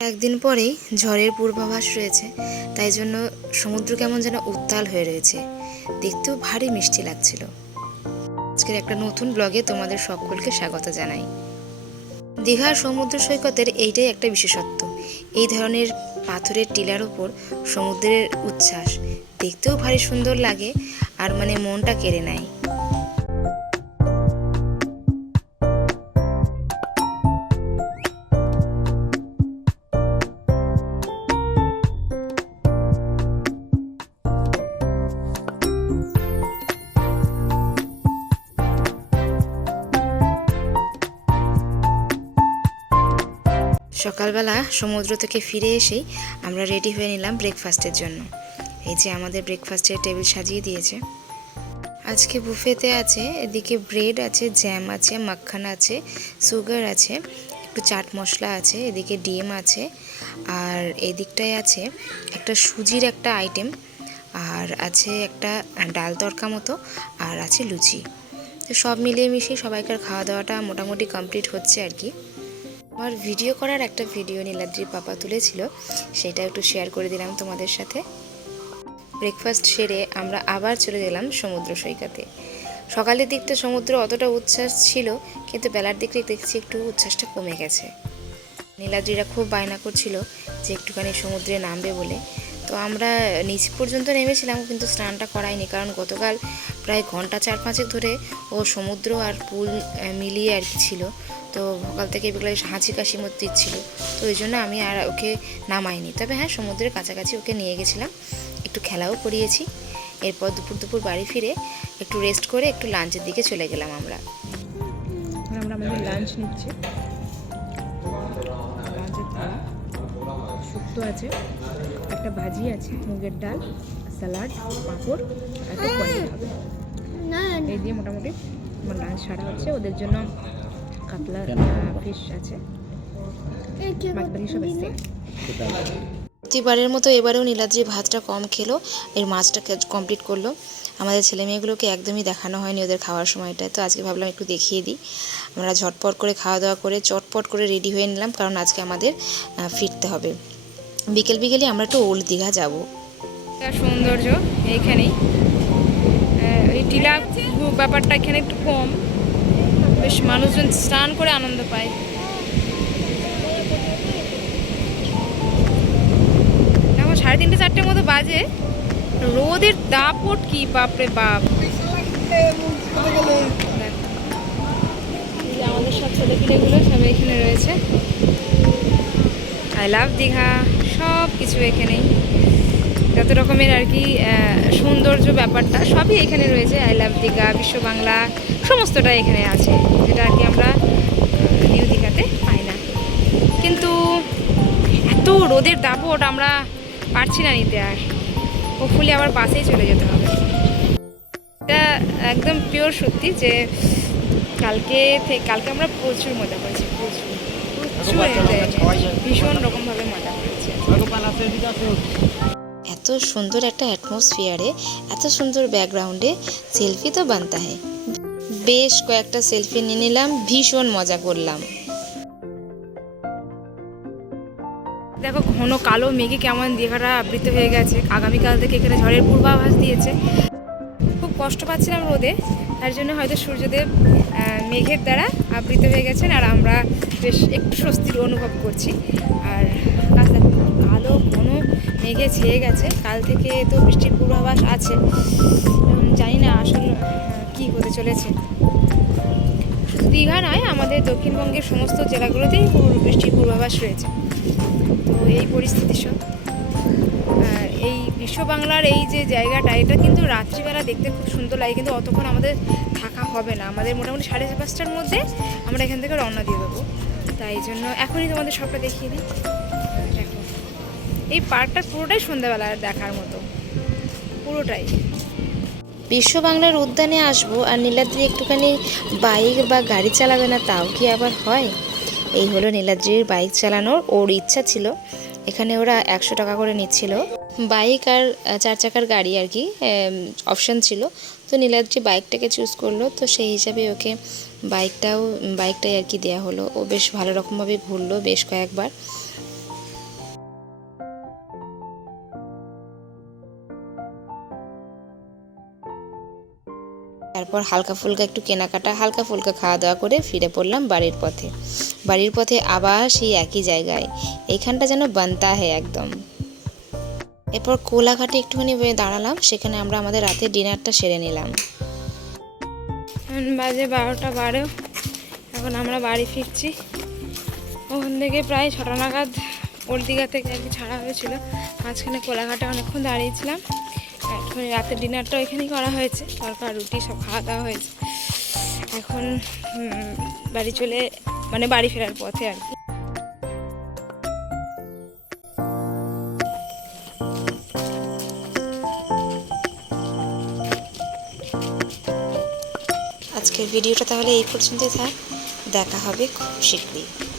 একদিন পরেই ঝড়ের পূর্বাভাস রয়েছে, তাই জন্য সমুদ্র কেমন যেন উত্তাল হয়ে রয়েছে। দেখতেও ভারী মিষ্টি লাগছিল। আজকের একটা নতুন ব্লগে তোমাদের সকলকে স্বাগত জানাই। দীঘার সমুদ্র সৈকতের এইটাই একটা বিশেষত্ব। এই ধরনের পাথরের টিলার ওপর সমুদ্রের উচ্ছ্বাস। দেখতেও ভারী সুন্দর লাগে, আর মানে মনটা কেড়ে নেয়। সকালবেলা সমুদ্র থেকে ফিরে এসেই আমরা রেডি হয়ে নিলাম ব্রেকফাস্টের জন্য। এই যে আমাদের ব্রেকফাস্টের টেবিল সাজিয়ে দিয়েছে। আজকে বুফেতে আছে, এদিকে ব্রেড আছে জ্যাম আছে, মাখন আছে সুগার আছে, একটু চাট মশলা আছে, এদিকে ডিম আছে, আর এদিকটায় আছে একটা সুজির একটা আইটেম আর আছে একটা ডাল তরকা মতো, আর আছে লুচি। তো সব মিলিয়ে মিশিয়ে সবাইকার খাওয়া দাওয়াটা মোটামুটি কমপ্লিট হচ্ছে আর কি। আমার ভিডিও করার একটা ভিডিও নীলাদ্রির পাপা তুলেছিল, সেটা একটু শেয়ার করে দিলাম তোমাদের সাথে। ব্রেকফাস্ট সেরে আমরা আবার চলে গেলাম সমুদ্র সৈকতে। সকালের দিকটা সমুদ্র অতটা উচ্ছ্বাস ছিল, কিন্তু বেলার দিকে দেখছি একটু উচ্ছ্বাসটা কমে গেছে। নীলাদ্রিরা খুব বায়না করছিল যে একটুখানি সমুদ্রে নামবে বলে। তো আমরা নিচ পর্যন্ত নেমেছিলাম, কিন্তু স্নানটা করাইনি, কারণ গতকাল প্রায় ঘণ্টা চার পাঁচেক ধরে ও সমুদ্র আর পুল মিলিয়ে আর কি ছিল। তো সকাল থেকে বিকেলে হাঁচি কাশি মতো দিচ্ছিল তো ওই জন্য আমি আর ওকে নামাইনি। তবে হ্যাঁ সমুদ্রের কাছাকাছি ওকে নিয়ে গেছিলাম। একটু খেলাও করিয়েছি। এরপর দুপুর দুপুর বাড়ি ফিরে একটু রেস্ট করে একটু লাঞ্চের দিকে চলে গেলাম আমরা। আমাদের লাঞ্চ নিচ্ছি। লাঞ্চের শুক্তো আছে, একটা ভাজি আছে, মুগের ডাল স্যালাড পাঁপড় আর একটা পনির হবে। এই দিয়ে মোটামুটি আমার লাঞ্চ সারা হচ্ছে। ওদের জন্য কাতলা ফিশ আছে। বাকি সব প্রতিবারের মতো এবারেও নীলাদ্রি ভাতটা কম খেলো এর মাছটা কমপ্লিট করল। আমাদের ছেলে মেয়েগুলোকে একদমই দেখানো হয়নি ওদের খাওয়ার সময়টায়। তো আজকে ভাবলাম একটু দেখিয়ে দিই। আমরা ঝটপট করে খাওয়া দাওয়া করে চটপট করে রেডি হয়ে নিলাম কারণ আজকে আমাদের ফিরতে হবে। বিকেল বিকেলে আমরা একটু ওল্ড দীঘা যাব। সৌন্দর্য এইখানেই। এই টিলা ব্যাপারটা এখানে একটু কম। বেশ মানুষজন স্নান করে আনন্দ পায়। এখন সাড়ে তিনটে, চারটের মতো বাজে। রোদের দাপট কি বাপরে বাপ। আমাদের সব ছেলেপিলেগুলো সব এখানে রয়েছে। আই লাভ দীঘা সব কিছু এখানেই। যত রকমের আর কি সৌন্দর্য ব্যাপারটা সবই এখানে রয়েছে। আই লাভ দীঘা বিশ্ব বাংলা সমস্তটা এখানে আছে। যেটা আর কি আমরা নিউ দীঘাতে পাই না। কিন্তু এত রোদের দাপট আমরা পারছি না নিতে আর। হোপফুলি আবার বাসেই চলে যেতে হবে। এটা একদম পিওর সত্যি যে কালকে থেকে কালকে আমরা প্রচুর মজা করেছি প্রচুর। প্রচুর ভীষণ রকমভাবে মজা করেছি। এত সুন্দর একটা অ্যাটমসফিয়ারে এত সুন্দর ব্যাকগ্রাউন্ডে সেলফি তো বানতা হয় বেশ কয়েকটা সেলফি নিয়ে নিলাম, ভীষণ মজা করলাম। দেখো, ঘন কালো মেঘে কেমন দীঘাটা আবৃত হয়ে গেছে। আগামীকাল থেকে এখানে ঝড়ের পূর্বাভাস দিয়েছে। খুব কষ্ট পাচ্ছিলাম রোদে, তার জন্য হয়তো সূর্যদেব মেঘের দ্বারা আবৃত হয়ে গেছেন, আর আমরা বেশ একটু স্বস্তির অনুভব করছি। আর কালো, ঘন মেঘে ছেয়ে গেছে। কাল থেকে তো বৃষ্টির পূর্বাভাস আছে। জানি না আসল কী হতে চলেছে। শুধু দীঘা নয়, আমাদের দক্ষিণবঙ্গের সমস্ত জেলাগুলোতেই বৃষ্টির পূর্বাভাস রয়েছে। তো এই পরিস্থিতি সব। এই বিশ্ব বাংলার এই যে জায়গাটা, এটা কিন্তু রাত্রিবেলা দেখতে খুব সুন্দর লাগে, কিন্তু অতক্ষণ আমাদের থাকা হবে না। আমাদের মোটামুটি সাড়ে পাঁচটার মধ্যে আমরা এখান থেকে রওনা দিয়ে দেবো। তাই জন্য এখনই তোমাদের সবটা দেখিয়ে দিই। এই পার্কটা পুরোটাই সন্ধ্যাবেলা দেখার মতো। পুরোটাই। বিশ্ব বাংলার উদ্যানে আসব আর নীলাদ্রি একটুখানি বাইক বা গাড়ি চালাবে না, তাও কি আবার হয়? এই হলো নীলাদ্রির বাইক চালানোর, ওর ইচ্ছা ছিল। এখানে ওরা একশো টাকা করে নিচ্ছিল। বাইক আর চার চাকার গাড়ি আর কি অপশান ছিল। তো নীলাদ্রি বাইকটাকে চুজ করল, তো সেই হিসাবে ওকে বাইকটাও, বাইকটাই আর কি দেওয়া হলো। ও বেশ ভালো রকমভাবে ঘুরলো বেশ কয়েকবার। তারপর হালকা ফুলকা একটু কেনাকাটা, হালকা ফুলকা খাওয়া দাওয়া করে ফিরে পড়লাম বাড়ির পথে। বাড়ির পথে আবার সেই একই জায়গায়। এইখানটা যেন বানতা হে একদম। এরপর কোলাঘাটে একটুখানি দাঁড়ালাম, সেখানে আমরা আমাদের রাতের ডিনারটা সেরে নিলাম। বাজে বারোটা বারো। এখন আমরা বাড়ি ফিরছি। ওখান থেকে প্রায় ছটা নাগাদ ওর দীঘা থেকে আর কি ছাড়া হয়েছিল। মাঝখানে কোলাঘাটে অনেকক্ষণ দাঁড়িয়েছিলাম। এখন রাতের ডিনারটা এখানেই করা হয়েছে। তরকা রুটি সব খাওয়া দাওয়া হয়েছে। এখন বাড়ি চলে মানে বাড়ি ফেরার পথে আর কি। আজকের ভিডিওটা তাহলে এই পর্যন্তই থাক দেখা হবে খুব শীঘ্রই।